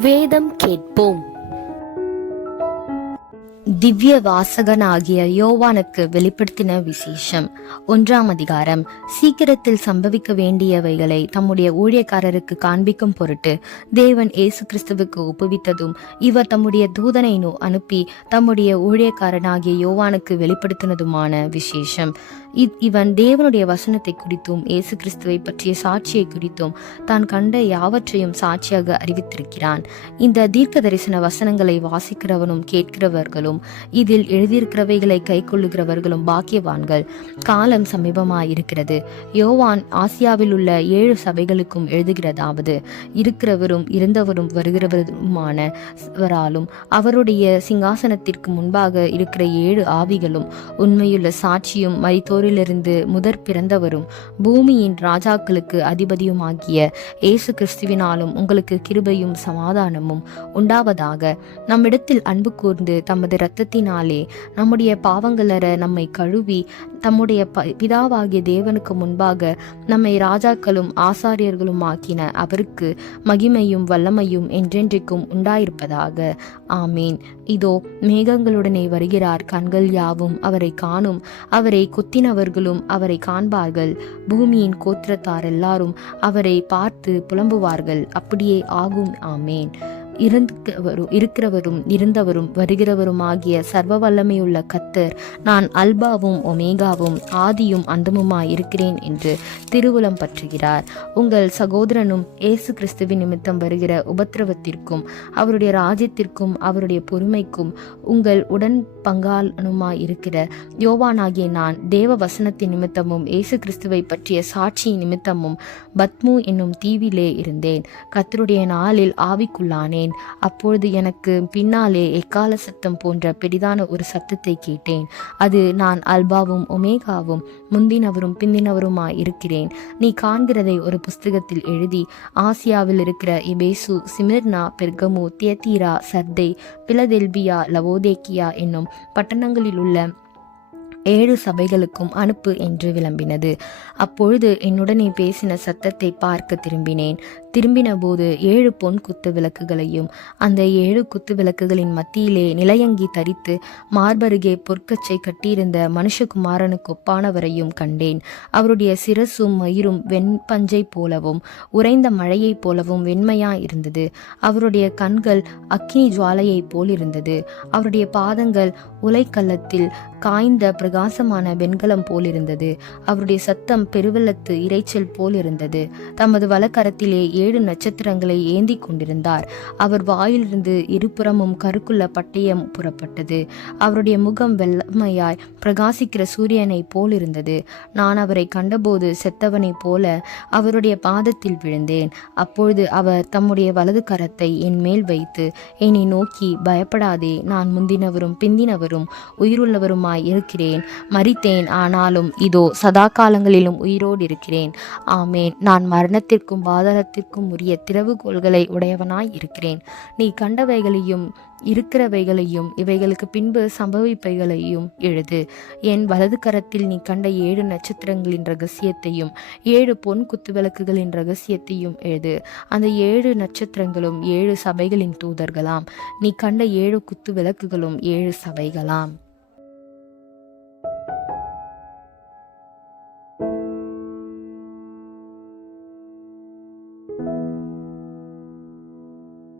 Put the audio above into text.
வேதம் கேட்போம். திவ்ய வாசகனாகிய யோவானுக்கு வெளிப்படுத்தின விசேஷம். ஒன்றாம் அதிகாரம். சீக்கிரத்தில் சம்பவிக்க வேண்டியவைகளை தம்முடைய ஊழியக்காரருக்கு காண்பிக்கும் பொருட்டு தேவன் இயேசு கிறிஸ்துவுக்கு ஒப்புவித்ததும் இவர் தம்முடைய தூதனை நோ- அனுப்பி தம்முடைய ஊழியக்காரனாகிய யோவானுக்கு வெளிப்படுத்தினதுமான விசேஷம். இ- இவன் தேவனுடைய வசனத்தை குறித்தும் இயேசு கிறிஸ்துவை பற்றிய சாட்சியை குறித்தும் தான் கண்ட யாவற்றையும் சாட்சியாக அறிவித்திருக்கிறான். இந்த தீர்க்க தரிசன வசனங்களை வாசிக்கிறவனும் கேட்கிறவர்களும் இதில் எழுதியிருக்கிறவைகளை கைக்கொள்ளுகிறவர்களும் பாக்கியவான்கள். காலம் சமீபமாயிருக்கிறது. யோவான் ஆசியாவில் உள்ள ஏழு சபைகளுக்கும் எழுதுகிறதாவது இருக்கிறவரும் இருந்தவரும் வருகிறவருமானவராலும் அவருடைய சிங்காசனத்திற்கு முன்பாக இருக்கிற ஏழு ஆவிகளும் உண்மையுள்ள சாட்சியும் மரித்தோரிலிருந்து முதற் பிறந்தவரும் பூமியின் ராஜாக்களுக்கு அதிபதியுமாகிய இயேசு கிறிஸ்துவினாலும் உங்களுக்கு கிருபையும் சமாதானமும் உண்டாவதாக. நம்மிடத்தில் அன்பு கூர்ந்து தமது இரத்தத்தினாலே நம்முடைய பாவங்களற நம்மை கழுவி தம்முடைய ப பிதாவாகிய தேவனுக்கு முன்பாக நம்மை ராஜாக்களும் ஆசாரியர்களும் ஆக்கின அவருக்கு மகிமையும் வல்லமையும் என்றென்றைக்கும் உண்டாயிருப்பதாக. ஆமேன். இதோ மேகங்களுடனே வருகிறார். கண்கள் யாவும் அவரை காணும். அவரை குத்தினவர்களும் அவரை காண்பார்கள். பூமியின் கோத்திரத்தார் எல்லாரும் அவரை பார்த்து புலம்புவார்கள். அப்படியே ஆகும். ஆமேன். இருந்தவரும் இருக்கிறவரும் இருந்தவரும் வருகிறவருமாகிய சர்வ வல்லமையுள்ள கத்தர் நான் அல்பாவும் ஒமேகாவும் ஆதியும் அந்தமுமாய் இருக்கிறேன் என்று திருவுளம் பற்றுகிறார். உங்கள் சகோதரனும் இயேசு கிறிஸ்துவின் நிமித்தம் வருகிற உபத்திரவத்திற்கும் அவருடைய ராஜ்யத்திற்கும் அவருடைய பொறுமைக்கும் உங்கள் உடன் பங்காளனுமாய் இருக்கிற யோவானாகிய நான் தேவ வசனத்தின் நிமித்தமும் இயேசு கிறிஸ்துவை பற்றிய சாட்சியின் நிமித்தமும் பத்மு என்னும் தீவிலே இருந்தேன். கத்தருடைய நாளில் ஆவிக்குள்ளானேன். அப்பொழுது எனக்கு பின்னாலே எக்கால சத்தம் போன்ற பெரிதான ஒரு சத்தத்தை கேட்டேன். அது நான் அல்பாவும் ஒமேகாவும் முந்தினவரும் பிந்தினவருமாய் இருக்கிறேன். நீ காண்கிறதை ஒரு புஸ்தகத்தில் எழுதி ஆசியாவில் இருக்கிற Ephesus Smyrna Pergamum Thyatira Sardis Philadelphia Laodicea என்னும் பட்டணங்களில் உள்ள ஏழு சபைகளுக்கும் அனுப்பு என்று விளம்பினது. அப்பொழுது என்னுடனே பேசின சத்தத்தை பார்க்க திரும்பினேன். திரும்பின போது ஏழு பொன் குத்து விளக்குகளையும் அந்த ஏழு குத்து விளக்குகளின் மத்தியிலே நிலையங்கி தரித்து மார்பருகே பொற்கச்சை கட்டியிருந்த மனுஷகுமாரனுக்கு ஒப்பானவரையும் கண்டேன். அவருடைய சிரசும் மயிரும் வெண்பஞ்சை போலவும் உறைந்த மழையைப் போலவும் வெண்மையா இருந்தது. அவருடைய கண்கள் அக்கினி ஜுவாலையைப் போல் இருந்தது அவருடைய பாதங்கள் உலைக்கல்லத்தில் காய்ந்த பிரகாசமான வெண்கலம் போலிருந்தது. அவருடைய சத்தம் பெருவெள்ளத்து இரைச்சல் போல் இருந்தது தமது வலக்கரத்திலே ஏழு நட்சத்திரங்களை ஏந்தி கொண்டிருந்தார். அவர் வாயிலிருந்து இருபுறமும் கருக்குள்ள பட்டயம் புறப்பட்டது. அவருடைய முகம் வெள்ளமையாய் பிரகாசிக்கிற சூரியனைப் போல் இருந்தது நான் அவரை கண்டபோது செத்தவனைப் போல அவருடைய பாதத்தில் விழுந்தேன். அப்பொழுது அவர் தம்முடைய வலது கரத்தை என் மேல் வைத்து என்னை நோக்கி பயப்படாதே நான் முந்தினவரும் பிந்தினவரும் உயிருள்ளவருமாய் இருக்கிறேன். மறித்தேன் ஆனாலும் இதோ சதா காலங்களிலும் உயிரோடு இருக்கிறேன். ஆமேன். நான் மரணத்திற்கும் பாதாளத்திற்கும் உரிய திறவுகோள்களை உடையவனாய் இருக்கிறேன் நீ கண்டவைகளையும் இருக்கிறவைகளையும் இவைகளுக்கு பின்பு சம்பவிப்பைகளையும் எழுது. என் வலது கரத்தில் நீ கண்ட ஏழு நட்சத்திரங்களின் ரகசியத்தையும் ஏழு பொன் குத்துவிளக்குகளின் ரகசியத்தையும் எழுது. அந்த ஏழு நட்சத்திரங்களும் ஏழு சபைகளின் தூதர்களாம். நீ கண்ட ஏழு குத்து விளக்குகளும் ஏழு சபைகளாம்.